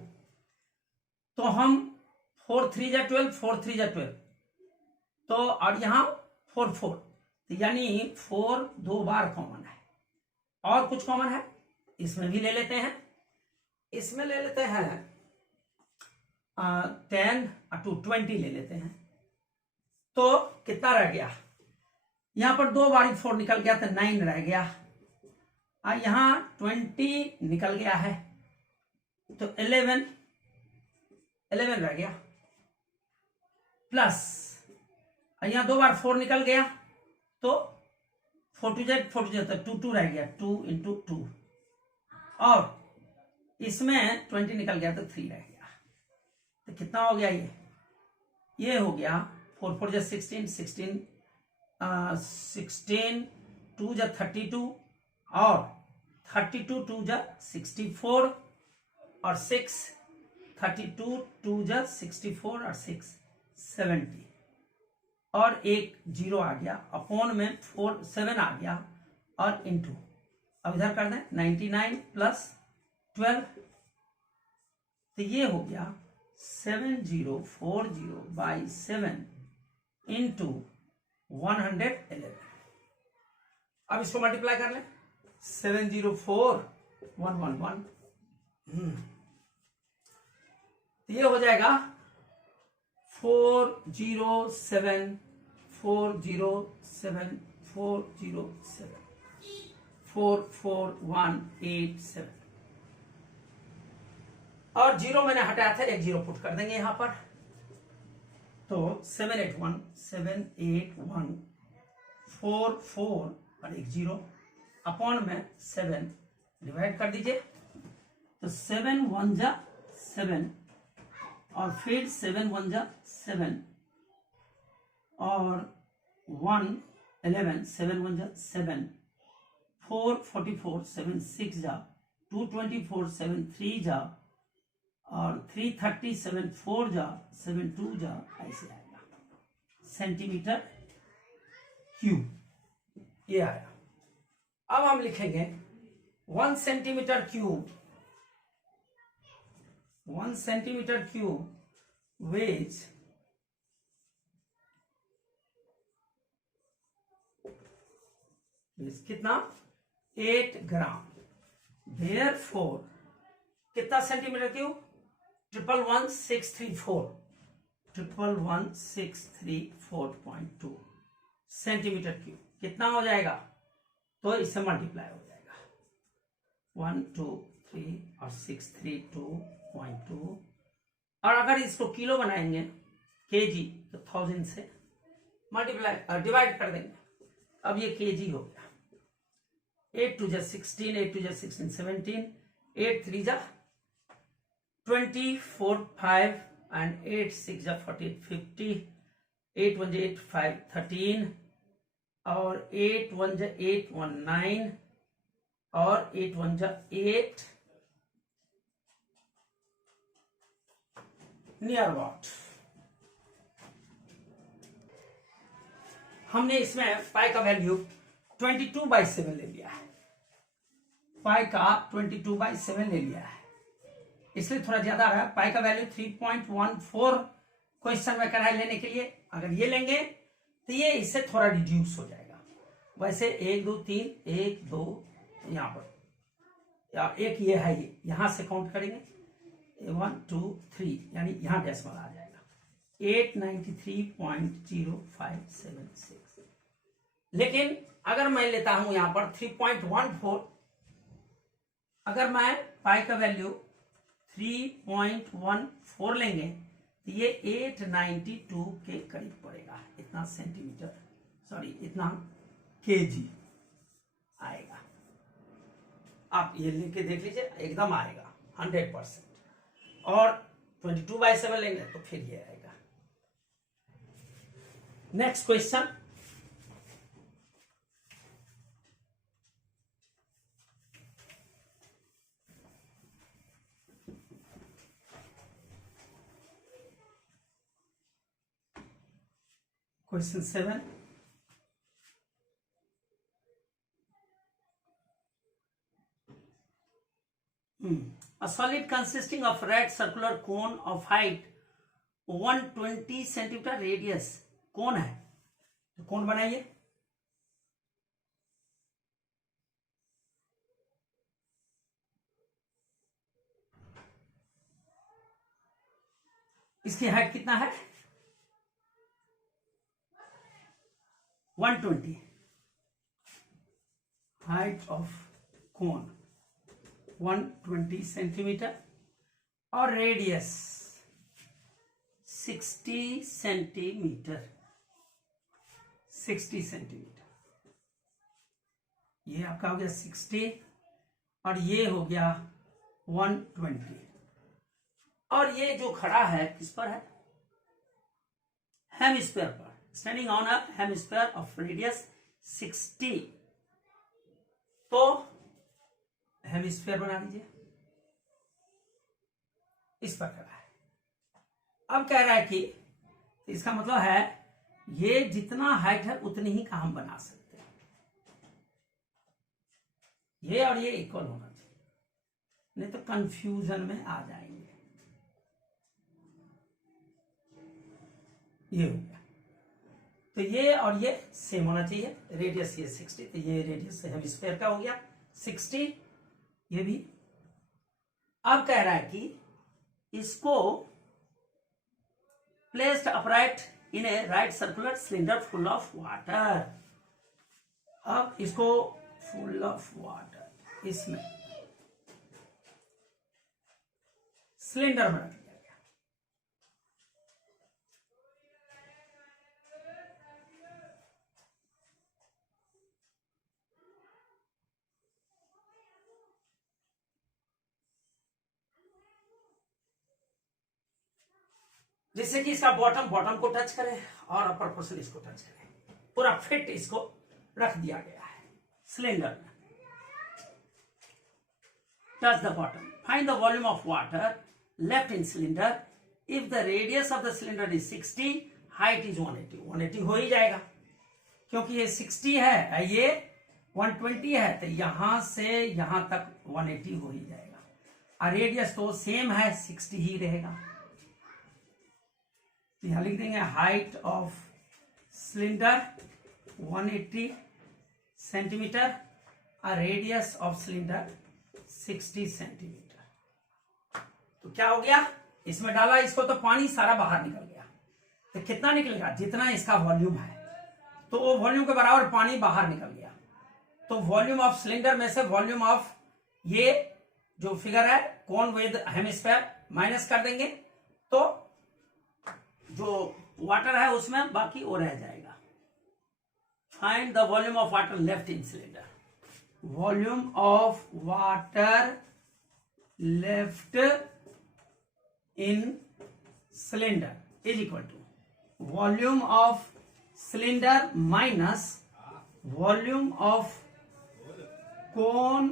तो हम 4 3 जा 12, 4 3 जा 12, तो और यहां 4 4, तो यानी 4 दो बार कॉमन है। और कुछ कॉमन है इसमें भी ले लेते हैं, इसमें ले लेते हैं 10 टू 20 ले लेते हैं, तो कितना रह गया, यहां पर दो बारी 4 निकल गया तो 9 रह गया, और यहां 20 निकल गया है तो 11 रह गया, प्लस यहां दो बार 4 निकल गया तो 4 2 तो 2 रह गया, 2 इंटू 2, और इसमें 20 निकल गया तो 3 रह गया, तो कितना हो गया ये हो गया 4 4 16 16 16 2 32 और 32 2 64 और 6 32 2 64 और 6 70 और एक 0 आ गया, अपॉन में 7 आ गया और इंटू, अब इधर कर दें 99 प्लस 12, तो ये हो गया 7040/7 इंटू 111। अब इसको मल्टीप्लाई कर लें, 704111, तो ये हो जाएगा 407 407 407 44187, और 0 मैंने हटाया था, एक 0 पुट कर देंगे यहां पर, तो 781 44 और एक 0 अपॉन में 7 डिवाइड कर दीजिए, तो 7 1 जा 7 और फिर 7 1 जा 7 और 1 11 7 1 जा 7 4 44 7 6 जा 224 7 3 जा और 330 7 4 जा 7 2 जा, ऐसे आएगा सेंटीमीटर क्यूब, ये आया। अब हम लिखेंगे 1 centimetre cube, 1 centimetre cube weighs कितना 8 ग्राम, therefore कितना सेंटीमीटर क्यूब 111634 111634.2 सेंटीमीटर क्यूब कितना हो जाएगा, तो इससे मल्टीप्लाई हो जाएगा 1 2 3 और 632.2, और अगर इसको किलो बनाएंगे केजी तो 1000 से मल्टीप्लाई डिवाइड कर देंगे, अब ये केजी हो गया, 8 2 16 8 2 16 17 8 3 24 5 and 8 6 48 50 8 1 8 5 13 और 8 1 8 1 9 और 8 1 8 नियर अबाउट हमने इसमें पाई का वैल्यू 22/7 ले लिया है, पाई का 22/7 ले लिया है, इसलिए थोड़ा ज्यादा आ रहा है। पाई का वैल्यू 3.14 क्वेश्चन में करा है लेने के लिए। अगर ये लेंगे तो ये इससे थोड़ा रिड्यूस हो जाएगा। वैसे 1 2 3 1 2 यहाँ पर या एक ये है, ये यहां से काउंट करेंगे 1 2 3 यानी यहां डेसिमल आ जाएगा 893.0576। लेकिन अगर मैं लेता हूं यहां पर 3.14, अगर मैं पाई का वैल्यू 3.14 लेंगे तो ये 892 के करीब पड़ेगा। इतना सेंटीमीटर, सॉरी इतना केजी आएगा। आप ये लेके देख लीजिए, एकदम आएगा 100%। और 22/7 लेंगे तो फिर ये आएगा। Next question, question 7। A solid consisting of red circular cone of height 120 centimetre radius कौन है, तो कौन बनाइए। इसकी हाइट कितना है 120, हाइट ऑफ कोन 120 सेंटीमीटर और रेडियस 60 सेंटीमीटर। 60 सेंटीमीटर, ये आपका हो गया 60 और ये हो गया 120। और ये जो खड़ा है किस पर है, हेमिस्फीयर पर, standing on a hemisphere of radius 60। तो हेमिस्फीयर बना लीजिए, इस पर खड़ा है। अब कह रहा है कि इसका मतलब है ये जितना हाइट है उतनी ही का हम बना सकते हैं। ये और ये इक्वल होना चाहिए, नहीं तो कंफ्यूजन में आ जाएंगे। ये हो गया, तो ये और ये सेम होना चाहिए। रेडियस ये 60, तो ये रेडियस हेमिस्फीयर का हो गया 60, ये भी। अब कह रहा है कि इसको placed upright in A right circular cylinder full of water. अब इसको फुल ऑफ वाटर, इसमें सिलेंडर में रख दिया गया। जिससे कि इसका बॉटम को टच करे और अपर पोर्शन इसको टच करे, पूरा फिट इसको रख दिया गया है सिलेंडर में। Touch the bottom, find the volume of water left in cylinder if the radius of the cylinder is 60, height is 180। 180 हो ही जाएगा क्योंकि ये 60 है, ये 120 है, तो यहां से यहां तक 180 हो ही जाएगा। और रेडियस तो सेम है, 60 ही रहेगा। तो यहां लिख देंगे हाइट ऑफ सिलेंडर 180 सेंटीमीटर और रेडियस ऑफ सिलेंडर 60 सेंटीमीटर। तो क्या हो गया, इसमें डाला इसको तो पानी सारा बाहर निकल गया। तो कितना निकलेगा, जितना इसका वॉल्यूम है, तो वो वॉल्यूम के बराबर पानी बाहर निकल गया। तो वॉल्यूम ऑफ सिलेंडर में से वॉल्यूम ऑफ ये जो फिगर है कोन विद हेमिस्फीयर माइनस कर देंगे, तो जो वाटर है उसमें बाकी वो रह जाएगा। Find the volume of water left in cylinder. Volume of water left in cylinder is equal to volume of cylinder minus volume of cone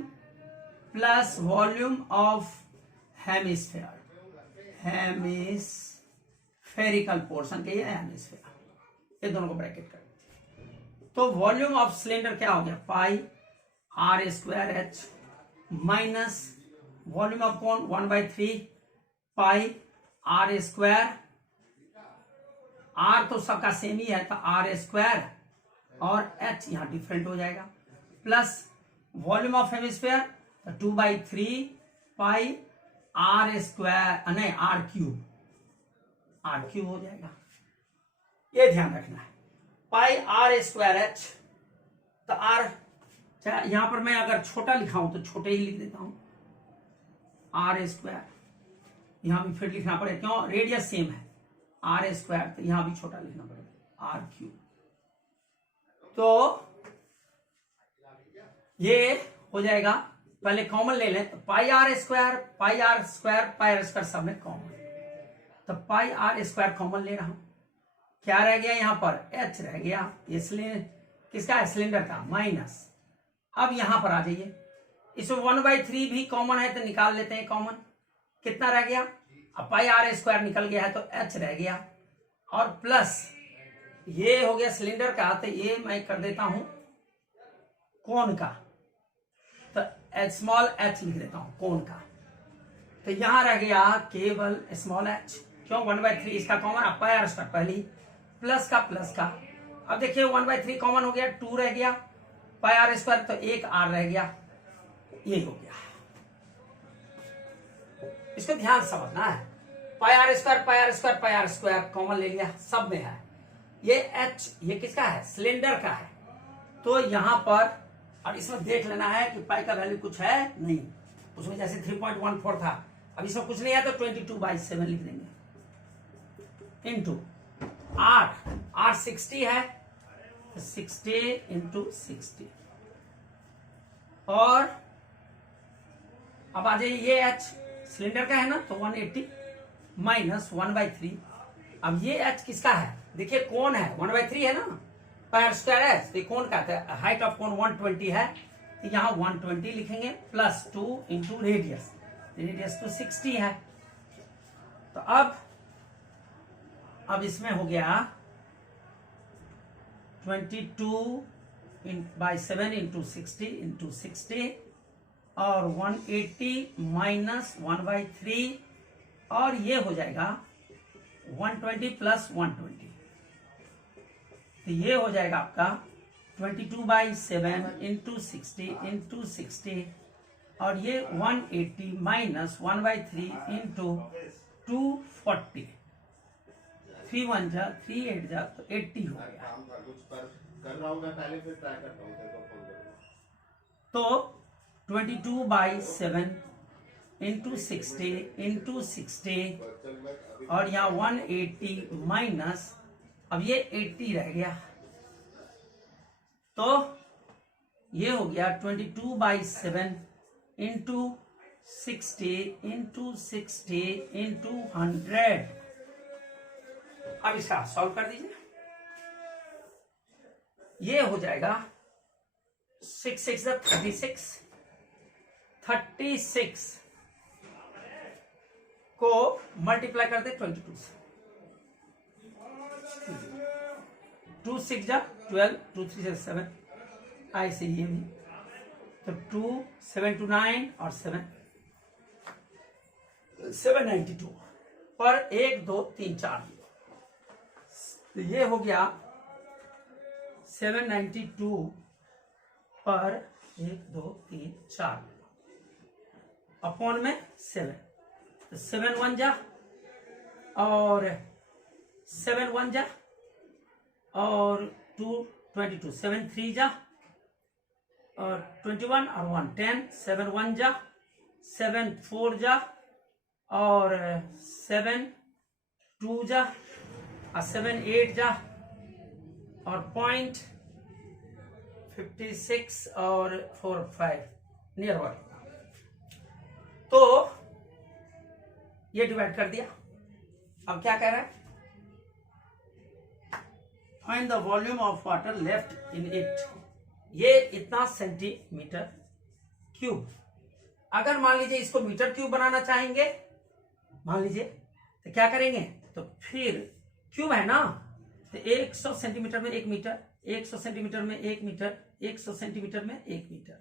plus volume of hemisphere. Hemispherical portion के ये hemisphere, ये दोनों को bracket कर दीजिए। तो volume of cylinder क्या हो गया, pi r square h minus volume of cone 1/3 pi r square, are तो सबका सेम ही है तो आर स्क्वायर और एच यहां डिफरेंट हो जाएगा, plus volume of hemisphere 2/3 pi r square नहीं आर क्यूब हो जाएगा। ये ध्यान रखना है, पाई आर स्क्वायर एच, तो आर यहां पर मैं अगर छोटा लिखा हूं तो छोटे ही लिख देता हूं आर स्क्वायर, यहां भी फिर लिखना पड़ेगा क्यों, रेडियस सेम है आर स्क्वायर, तो यहां भी छोटा लिखना पड़ेगा आर क्यूब। तो ये हो जाएगा, पहले कॉमन ले लें तो पाई आर स्क्वायर सब में कॉमन, तो पाई आर स्क्वायर कॉमन ले रहा हूं, क्या रह गया यहां पर एच रह गया, इसलिए किसका है सिलेंडर का, माइनस। अब यहां पर आ जाइए, इसमें 1/3 भी कॉमन है तो निकाल लेते हैं कॉमन, कितना रह गया, अब पाई आर स्क्वायर निकल गया है तो एच रह गया, और प्लस ये हो गया सिलेंडर का, तो ये मैं कर देता हूं कोण का, तो स्मॉल एच लिख देता हूं कोण का, तो यहां रह गया केवल स्मॉल एच, क्यों 1/3 इसका कॉमन, अब पाई आर स्क्वायर पहली प्लस का, अब देखिए 1/3 कॉमन हो गया, 2 रह गया, पाई आर स्क्वायर तो एक आर रह गया, ये हो गया। इसको ध्यान समझना है, पाई आर स्क्वायर कॉमन ले लिया, सब में है, ये एच ये किसका है, सिलेंडर का है, तो यहां पर और इसमें देख लेना है कि पाई का वैल्यू कुछ है नहीं, उसमें जैसे 3.14 था, अब इसमें कुछ नहीं है तो 22/7 लिख देंगे, इंटू आर 60 है, 60 इंटू 60, और अब आ जाइए ये एच सिलेंडर का है ना, तो 180 माइनस 1/3, अब ये एच किसका है, देखिए कोण है 1/3 है ना, पाई स्क्वायर एच, तो कोण का था, हाइट ऑफ कोण 120 है, तो यहां 120 लिखेंगे, प्लस 2 इंटू रेडियस तो 60 है, तो अब इसमें हो गया 22/7 इंटू 60 और 180 माइनस 1/3, और ये हो जाएगा 120 प्लस 120, तो ये हो जाएगा आपका 22/7 इंटू 60 और ये 180 माइनस 1/3 इंटू 240, 3 1 जा 3 8 जा तो 80 हो गया। कर रहा हूं मैं पहले, फिर ट्राई करता हूं, तेरे को फोन करूंगा। तो 22/7 इंटू 60 और यहाँ 180 माइनस, अब ये 80 रह गया, तो ये हो गया 22/7 इंटू 60 इंटू 100। अब इसका सॉल्व कर दीजिए, ये हो जाएगा 6 6 36 को मल्टीप्लाई करते 22 से, 2 6 जा 12, 2 3 से 7, ऐसे ये भी, तो 2 7 2 9 और 7 792 पर 1 2 3 4, तो ये हो गया 792 पर 1 2 3 4 अपॉन में 7, तो 7 1 जा और 7 1 जा और 2 22, 7 3 जा और 21 और 1 10, 7 1 जा 7 4 जा और 7 2 जा और 7 8 जा और 0.56 और 4 5 नियर अबाउट, तो ये डिवाइड कर दिया। अब क्या कह रहा है, find the volume of water left in it, ये इतना सेंटीमीटर क्यूब। अगर मान लीजिए इसको मीटर क्यूब बनाना चाहेंगे, मान लीजिए, तो क्या करेंगे, तो फिर क्यूब है ना, तो 100 सेंटीमीटर में 1 मीटर, 100 सेंटीमीटर में 1 मीटर, 100 सेंटीमीटर में 1 metre,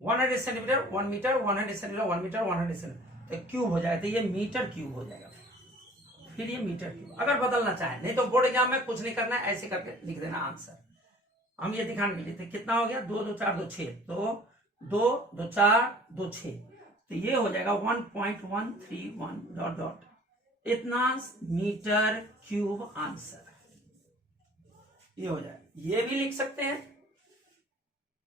100 centimetre 1 metre, 100 centimetre 1 metre, 100 centimetre, तो क्यूब हो जाएगा, तो ये मीटर क्यूब हो जाएगा। फिर ये मीटर क्यूब अगर बदलना चाहे, नहीं तो बोर्ड एग्जाम में कुछ नहीं करना है, ऐसे करके लिख देना आंसर। हम ये दिखाने के लिए थे कितना हो गया, 2 2 4 2 6, तो 2 2 4 2 6, तो ये हो जाएगा 1.131 डॉट डॉट इतना मीटर क्यूब आंसर, ये हो जाएगा। ये भी लिख सकते हैं,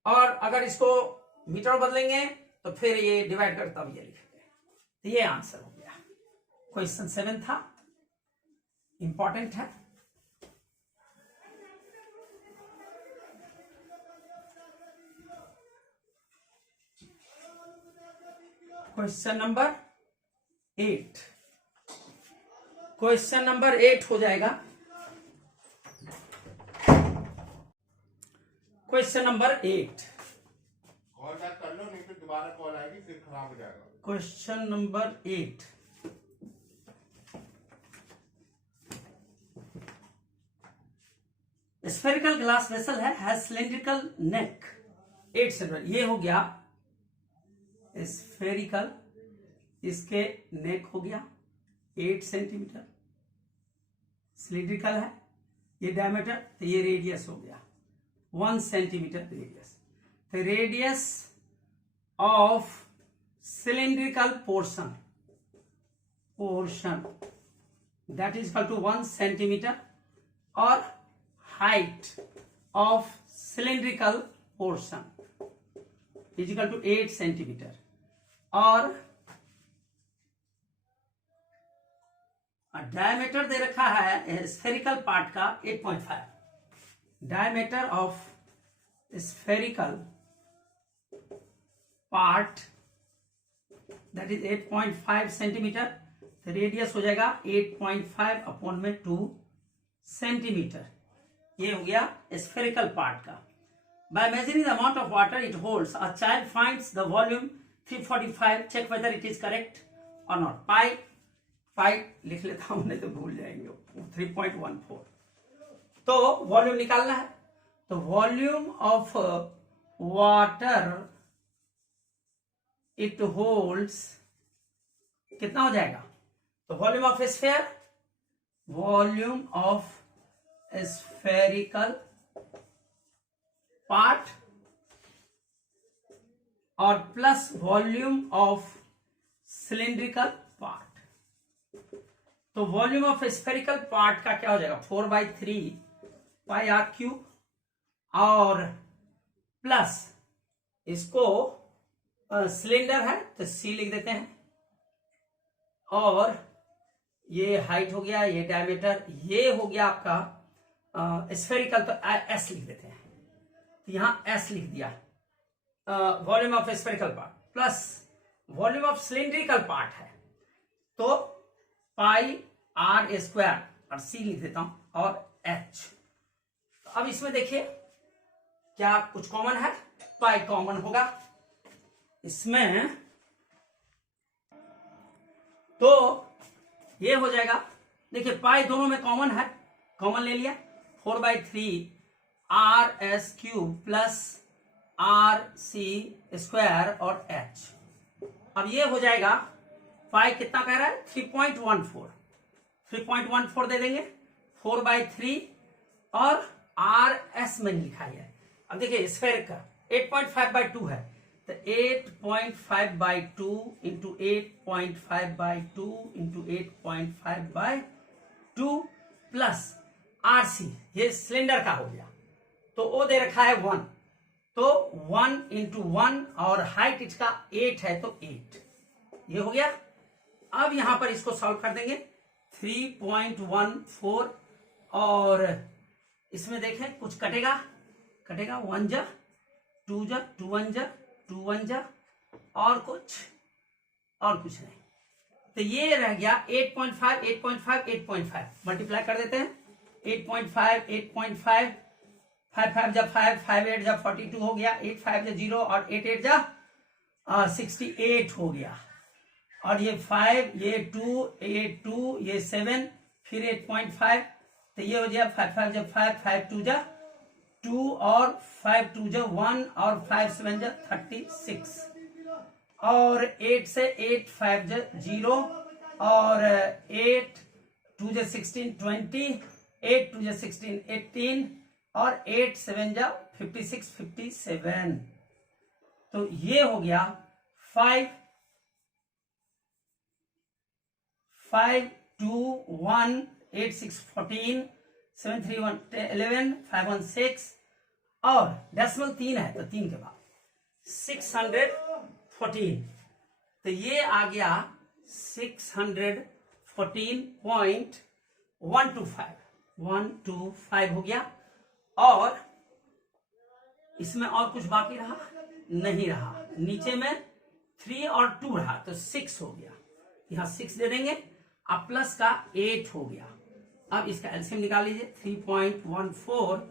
और अगर इसको मीटर बदलेंगे तो फिर ये डिवाइड कर तब ये लिखेंगे, तो ये आंसर हो गया। क्वेश्चन 7 था, इंपॉर्टेंट है। क्वेश्चन नंबर 8, क्वेश्चन नंबर 8 हो जाएगा। क्वेश्चन नंबर 8, कॉल बैक कर लो, नहीं तो दोबारा कॉल आएगी फिर खराब हो जाएगा। Question number 8, spherical glass vessel है सिलेंड्रिकल नेक 8 सेंटीमीटर, ये हो गया स्फेरिकल, इसके नेक हो गया 8 सेंटीमीटर, सिलिंड्रिकल है, ये डायमीटर, तो ये रेडियस हो गया 1 सेंटीमीटर रेडियस। तो radius of cylindrical portion that is equal to 1 centimetre, और height of cylindrical portion is equal to 8 centimetre, और डायमीटर दे रखा है स्फेरिकल पार्ट का 8.5, diameter of spherical part that is 8.5 centimetre, तो रेडियस हो जाएगा 8.5 अपॉन में 2 सेंटीमीटर, ये हो गया स्फेरिकल पार्ट का। By measuring the amount of water it holds a child finds the volume 345, check whether it is correct और नॉट। पाई लिख लेता हूं, नहीं तो भूल जाएंगे। 3.14, तो वॉल्यूम निकालना है, तो volume of water it holds कितना हो जाएगा, तो volume of sphere, volume of spherical part और plus volume of cylindrical part. तो वॉल्यूम ऑफ स्फेरिकल पार्ट का क्या हो जाएगा, 4/3 पाई आर क्यूब, और प्लस इसको सिलेंडर है तो सी लिख देते हैं, और ये हाइट हो गया, ये डायमीटर, ये हो गया आपका स्फेरिकल, तो एस लिख देते हैं, तो यहां एस लिख दिया। Volume of spherical part plus volume of cylindrical part है, तो पाई आर स्क्वायर, और सी लिख देता हूं, और एच। तो अब इसमें देखिए क्या कुछ कॉमन है, पाई कॉमन होगा इसमें, तो ये हो जाएगा। देखिए पाई दोनों में कॉमन है, कॉमन ले लिया, 4/3 r s cube plus r c square और एच। अब ये हो जाएगा, पाई कितना कह रहा है, 3.14 दे देंगे, 4/3 और आर एस में लिखा है। अब देखिए स्फेयर का 8.5/2 है, तो 8.5/2 into 8.5/2 into 8.5/2 plus r c, ये सिलेंडर का हो गया, तो वो दे रखा है 1, तो 1 इंटू 1, और हाइट इसका 8 है, तो 8 ये हो गया। अब यहां पर इसको सॉल्व कर देंगे, 3.14, और इसमें देखें कुछ कटेगा, 1 जा 2 जा 2 1 जा 2 1 जा, और कुछ नहीं, तो ये रह गया 8.5 8.5 8.5, मल्टीप्लाई कर देते हैं, 8.5 8.5, 5 5 जा 5, 5 8 जा 42 हो गया, 8 5 जा 0, और 8 8 जा 68 हो गया, और ये 5, ये 2, ये 2, ये 7, फिर 8.5, तो ये हो जाए 5 5 जा 5, 5 2 जा 2 और 5 2 जा 1 और 5 7 जा 36 और 8 से 8 5 जा 0 और 8 2 जा 16 20 8 2 जा 16 18 और 8 7 जा 56 57। तो ये हो गया 5 5 2 1 8 6 14 7 3 1 11 5 1 6 और डेसिमल 3 है तो 3 के बाद 614। तो ये आ गया 614.125 हो गया। और इसमें और कुछ बाकी रहा नहीं रहा, नीचे में 3 और 2 रहा तो 6 हो गया, यहां 6 दे देंगे। अब प्लस का 8 हो गया। अब इसका एलसीएम निकाल लीजिए 3.14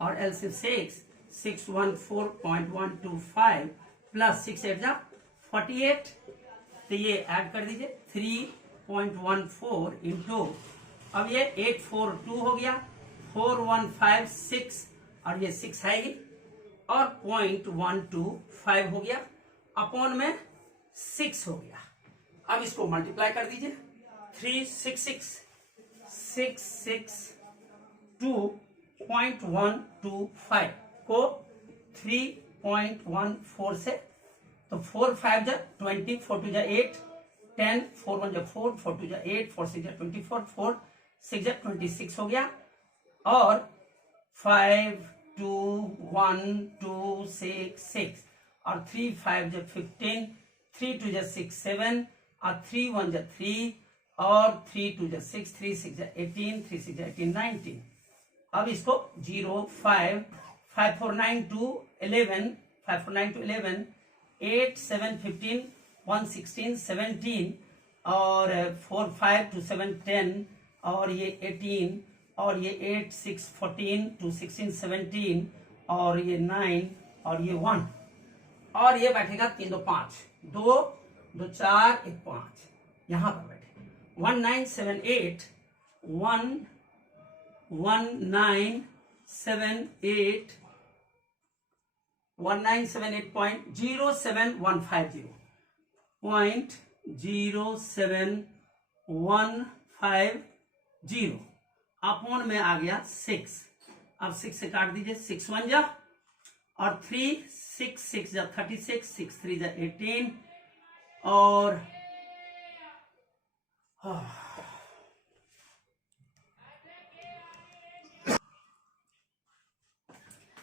और एलसीएम 614.125 प्लस 6 8 जा 48। तो ये ऐड कर दीजिए 3.14 इंटू, अब ये 842 हो गया, 4156 और ये 6 है और 0.125 हो गया, अपॉन में 6 हो गया। अब इसको मल्टीप्लाई कर दीजिए 366.2.125 को 3.14 से, तो 4 5 जा 20 4 2 जा 8 10 4 1 जा 4 4 2 जा 8 4 6 जा 24 4 6 जा 26 हो गया। और 5 2 1 2 6 6 और 3 5 जा 15 3 2 जा 6 7 और 3 1 जा 3 और 3 2 जा 6 3 6 जा 18 3 6 जा 18 19। अब इसको 0 5 5 4 9 2 11 5 4 9 2 11 8 7 15 1 16 17 और 4 5 2 7 10 और ये 18 और ये 8 6 14 2 16 17 और ये 9 और ये 1 और ये बैठेगा 3 2 5 2 2 4 1 5 यहां पर बैठेगा 1978 1978.07150 अपॉन में आ गया 6। अब 6 से काट दीजिए 6 1 जा और 3 6 6 जा 36 6 3 जा 18 और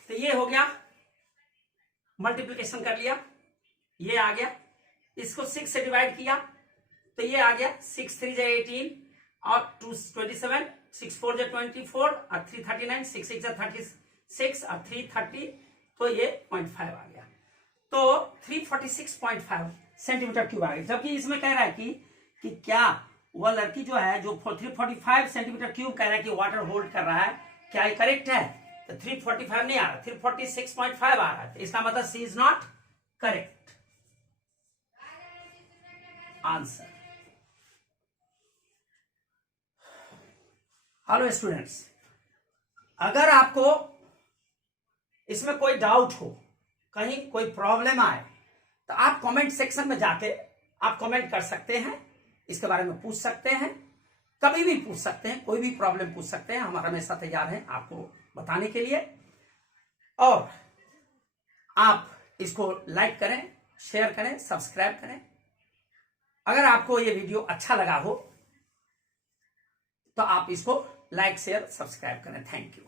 तो ये हो गया, मल्टीप्लिकेशन कर लिया, ये आ गया, इसको 6 से डिवाइड किया तो ये आ गया 6 3 जा 18 और 2 27 6 4 जा 24 और 3 39 6 6 जा 36 और 3 30 तो ये 0.5 आ गया। तो 346.5 सेंटीमीटर क्यूब आ गया। जबकि इसमें कह रहा है कि क्या वह लड़की जो है जो 345 सेंटीमीटर क्यूब कह रहा है कि वाटर होल्ड कर रहा है, क्या ये करेक्ट है? तो 345 नहीं आ रहा, 346.5 आ रहा है। इसका मतलब C is not correct answer. Hello students, अगर आपको इसमें कोई डाउट हो, कहीं कोई प्रॉब्लम आए तो आप कमेंट सेक्शन में जाके आप कमेंट कर सकते हैं, इसके बारे में पूछ सकते हैं, कभी भी पूछ सकते हैं, कोई भी प्रॉब्लम पूछ सकते हैं। हम हमेशा तैयार हैं आपको बताने के लिए। और आप इसको लाइक करें, शेयर करें, सब्सक्राइब करें। अगर आपको ये वीडियो अच्छा लगा हो तो आप इसको लाइक शेयर सब्सक्राइब करें। Thank you.